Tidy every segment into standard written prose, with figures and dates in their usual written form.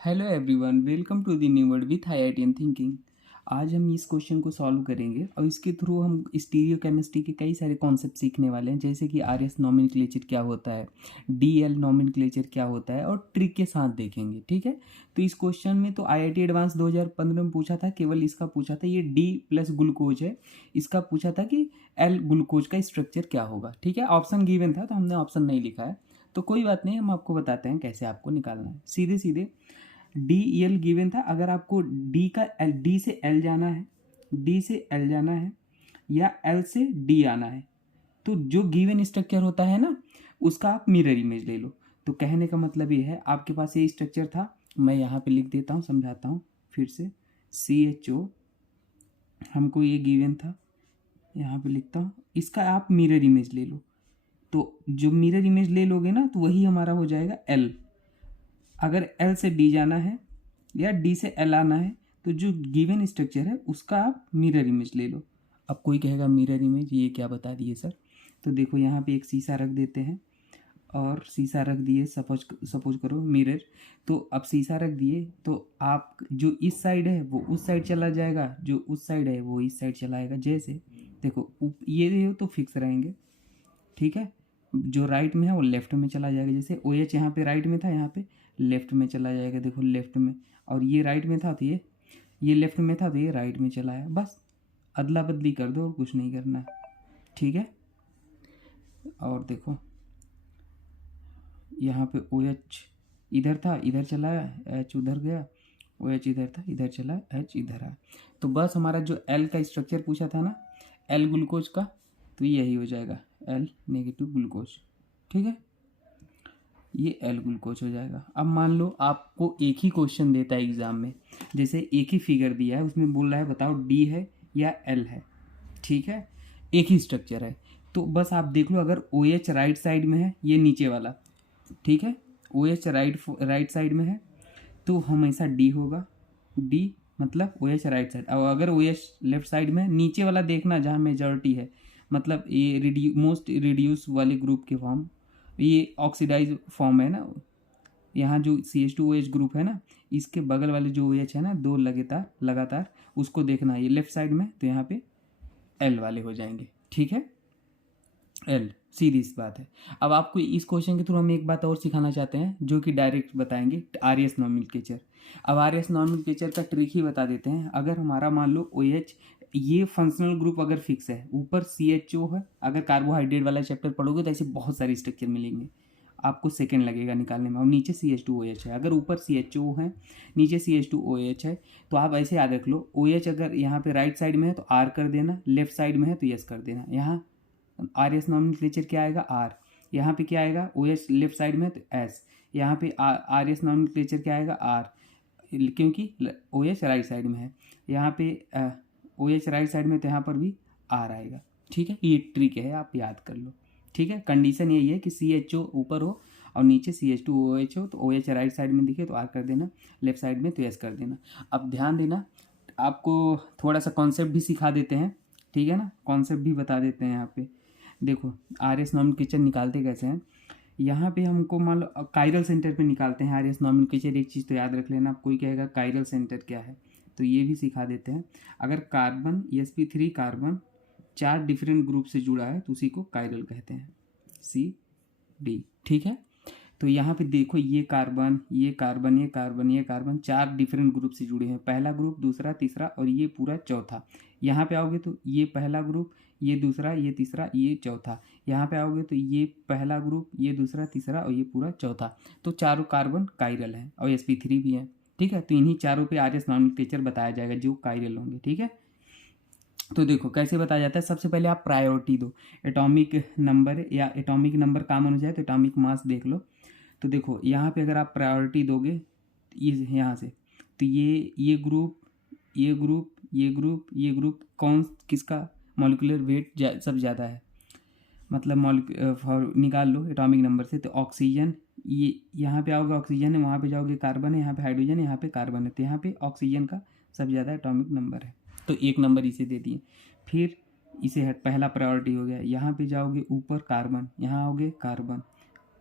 Hello everyone, welcome to the new word with IITN thinking. आज हम इस question को सॉल्व करेंगे और इसके थ्रू हम स्टीरियो केमिस्ट्री के कई सारे कॉन्सेप्ट सीखने वाले हैं, जैसे कि RS नॉमेनक्लेचर क्या होता है, DL नॉमेनक्लेचर क्या होता है, और ट्रिक के साथ देखेंगे। ठीक है, तो इस क्वेश्चन में तो IIT एडवांस 2015 में पूछा था, केवल इसका पूछा था, ये D प्लस ग्लूकोज है, इसका पूछा था कि L ग्लूकोज का स्ट्रक्चर क्या होगा। ठीक है, ऑप्शन गिवन था तो हमने ऑप्शन नहीं लिखा है, तो कोई बात नहीं, हम आपको बताते हैं कैसे आपको निकालना है। सीधे सीधे डी एल गिवन था, अगर आपको डी से एल जाना है, डी से एल जाना है या एल से डी आना है, तो जो गिवन स्ट्रक्चर होता है ना, उसका आप मिरर इमेज ले लो। तो कहने का मतलब ये है, आपके पास ये स्ट्रक्चर था, मैं यहाँ पे लिख देता हूँ, समझाता हूँ फिर से। CHO हमको ये गिवन था, यहाँ पे लिखता हूँ, इसका आप मिरर इमेज ले लो। तो जो मिरर इमेज ले लोगे ना, तो वही हमारा हो जाएगा एल। अगर एल से डी जाना है या डी से एल आना है, तो जो गिवन स्ट्रक्चर है उसका आप मिरर इमेज ले लो। अब कोई कहेगा मिरर इमेज ये क्या बता दिए सर, तो देखो यहाँ पे एक शीशा रख देते हैं, और शीशा रख दिए, सपोज करो मिरर। तो अब शीशा रख दिए, तो आप जो इस साइड है वो उस साइड चला जाएगा, जो उस साइड है वो इस साइड चला आएगा। जैसे देखो ये तो फिक्स रहेंगे, ठीक है, जो राइट में है वो लेफ्ट में चला जाएगा। जैसे ओ एच यहाँ पे राइट में था, यहाँ पे लेफ्ट में चला जाएगा, देखो लेफ्ट में। और ये राइट में था तो ये लेफ्ट में था तो ये राइट में चला आया। बस अदला बदली कर दो और कुछ नहीं करना है, ठीक है। और देखो यहाँ पे ओ एच इधर था, इधर चला आया, एच उधर गया, ओ एच इधर था, इधर चला, एच इधर आया। तो बस हमारा जो एल का स्ट्रक्चर पूछा था ना, एल ग्लूकोज का, तो यही हो जाएगा, एल नेगेटिव ग्लूकोज। ठीक है, ये एल ग्लूकोज हो जाएगा। अब मान लो आपको एक ही क्वेश्चन देता है एग्जाम में, जैसे एक ही फिगर दिया है, उसमें बोल रहा है बताओ डी है या एल है। ठीक है, एक ही स्ट्रक्चर है, तो बस आप देख लो, अगर ओ एच राइट साइड में है, ये नीचे वाला, ठीक है, ओ एच राइट साइड में है, तो हमेशा डी होगा। डी मतलब ओ एच राइट साइड। और अगर ओ एच लेफ्ट साइड में, नीचे वाला देखना जहाँ मेजॉरिटी है, मतलब ये मोस्ट रिड्यूस वाले ग्रुप के फॉर्म, ये ऑक्सीडाइज फॉर्म है ना, यहाँ जो CH2OH ग्रुप है ना, इसके बगल वाले जो OH है ना, दो लगातार उसको देखना है, ये लेफ्ट साइड में, तो यहाँ पे एल वाले हो जाएंगे। ठीक है, एल, सीधी सी बात है। अब आपको इस क्वेश्चन के थ्रू हम एक बात और सिखाना चाहते हैं, जो कि डायरेक्ट बताएंगे, RS नॉमेनक्लेचर। अब RS नॉमेनक्लेचर का ट्रिक ही बता देते हैं। अगर हमारा मान लो OH, ये फंक्शनल ग्रुप अगर फिक्स है, ऊपर CHO है, अगर कार्बोहाइड्रेट वाला चैप्टर पढ़ोगे तो ऐसे बहुत सारे स्ट्रक्चर मिलेंगे, आपको सेकंड लगेगा निकालने में। और नीचे CH2OH है, अगर ऊपर CHO है, नीचे CH2OH है, तो आप ऐसे याद रख लो, OH अगर यहाँ पे राइट साइड में है तो R कर देना, लेफ्ट साइड में है तो यस कर देना। यहाँ RS नॉमेनक्लेचर क्या आएगा, R। यहाँ पे क्या आएगा, OH लेफ्ट साइड में तो S। यहाँ पे RS नॉमेनक्लेचर क्या आएगा, R, क्योंकि OH राइट साइड में है। यहाँ पे OH राइट साइड में, तो यहाँ पर भी R आएगा। ठीक है, ये ट्रिक है, आप याद कर लो। ठीक है, कंडीशन यही है कि CHO ऊपर हो और नीचे CH2OH हो, तो OH राइट साइड में दिखे तो R कर देना, लेफ्ट साइड में तो S कर देना। अब ध्यान देना, आपको थोड़ा सा कॉन्सेप्ट भी सिखा देते हैं, ठीक है ना, कॉन्सेप्ट भी बता देते हैं। यहाँ पे देखो RS नॉमेनक्लेचर निकालते कैसे हैं। यहाँ पे हमको मान लो कायरल सेंटर पे निकालते हैं RS नॉमेनक्लेचर। एक चीज़ तो याद रख लेना, कोई कहेगा कायरल सेंटर क्या है, तो ये भी सिखा देते हैं। अगर carbon sp3 carbon 4 different group से जुड़ा है तो उसी को कायरल कहते हैं, CD। ठीक है, तो यहाँ पे देखो, ये कार्बन, ये कार्बन, ये कार्बन, ये कार्बन, 4 डिफरेंट ग्रुप से जुड़े हैं, पहला ग्रुप, दूसरा, तीसरा और ये पूरा चौथा। यहाँ पे आओगे तो ये पहला ग्रुप, ये दूसरा, ये तीसरा, ये चौथा। यहाँ पे आओगे तो ये पहला ग्रुप, ये दूसरा, तीसरा और ये पूरा चौथा। तो चारों कार्बन कायरल है और sp3 भी है। ठीक है, तो इन्हीं चारों पे RS नॉमेनक्लेचर बताया जाएगा जो कायरल होंगे। ठीक है, तो देखो कैसे बताया जाता है। सबसे पहले आप प्रायोरिटी दो, एटॉमिक नंबर या एटॉमिक नंबर कॉमन हो जाए तो एटॉमिक मास देख लो। तो देखो यहाँ पे अगर आप प्रायोरिटी दोगे ये यहाँ से, तो ये ग्रुप, ये ग्रुप, ये ग्रुप, ये ग्रुप, कौन किसका मॉलिक्यूलर वेट सब ज़्यादा है, मतलब निकाल लो एटॉमिक नंबर से। तो ऑक्सीजन, ये यहाँ पे आओगे ऑक्सीजन है, वहाँ पे जाओगे कार्बन है, यहाँ पे हाइड्रोजन है, यहाँ पे कार्बन है, तो यहाँ पे ऑक्सीजन का सब ज़्यादा एटॉमिक नंबर है, तो 1 नंबर इसे दे दिए। फिर इसे पहला प्रायोरिटी हो गया। यहाँ पे जाओगे ऊपर कार्बन, यहाँ आओगे कार्बन,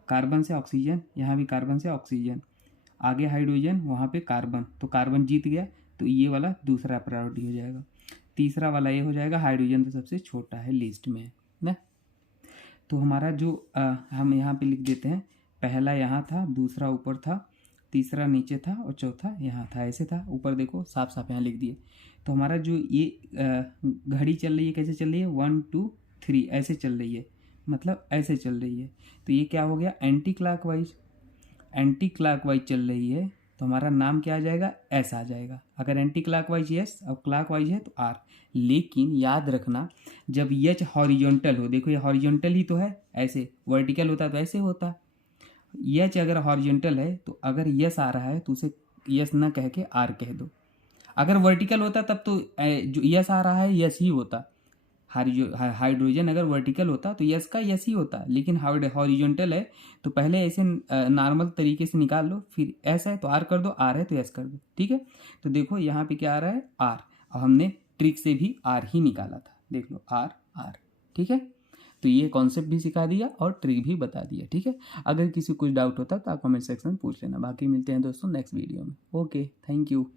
कार्बन से ऑक्सीजन, यहाँ भी कार्बन से ऑक्सीजन, आगे हाइड्रोजन, वहाँ पे कार्बन, तो कार्बन जीत गया, तो ये वाला दूसरा प्रायोरिटी हो जाएगा। तीसरा वाला ये हो जाएगा, हाइड्रोजन तो सबसे छोटा है, लिस्ट में है ना। तो हमारा जो हम यहाँ पे लिख देते हैं, पहला यहाँ था, दूसरा ऊपर था, तीसरा नीचे था और चौथा यहाँ था, ऐसे था। ऊपर देखो साफ साफ यहाँ लिख दिए। तो हमारा जो ये घड़ी चल रही है, कैसे चल रही है, 1 2 3 ऐसे चल रही है, मतलब ऐसे चल रही है। तो ये क्या हो गया, एंटी क्लॉकवाइज। एंटी क्लॉकवाइज चल रही है, तो हमारा नाम क्या आ जाएगा, एस आ जाएगा। अगर एंटी क्लॉकवाइज एस और क्लॉकवाइज है तो आर। लेकिन याद रखना, जब एच हॉरिजॉन्टल हो, देखो ये हॉरिजॉन्टल ही तो है, ऐसे वर्टिकल होता तो ऐसे होता। एच अगर हॉरिजॉन्टल है तो अगर यस आ रहा है तो उसे यस ना कह के आर कह दो। अगर वर्टिकल होता तब तो जो यस आ रहा है यस ही होता। हाइड्रोजन अगर वर्टिकल होता तो यस का यस ही होता, लेकिन हॉरिजॉन्टल है तो पहले ऐसे नॉर्मल तरीके से निकाल लो, फिर एस है तो आर कर दो, आर है तो एस कर दो, ठीक है। तो देखो यहाँ पे क्या आ रहा है, आर, और हमने ट्रिक से भी आर ही निकाला था, देख लो आर आर, ठीक है। तो ये कॉन्सेप्ट भी सिखा दिया और ट्रिक भी बता दिया, ठीक है। अगर किसी को कुछ डाउट होता तो आप कमेंट सेक्शन में पूछ लेना। बाकी मिलते हैं दोस्तों नेक्स्ट वीडियो में। Okay, thank you.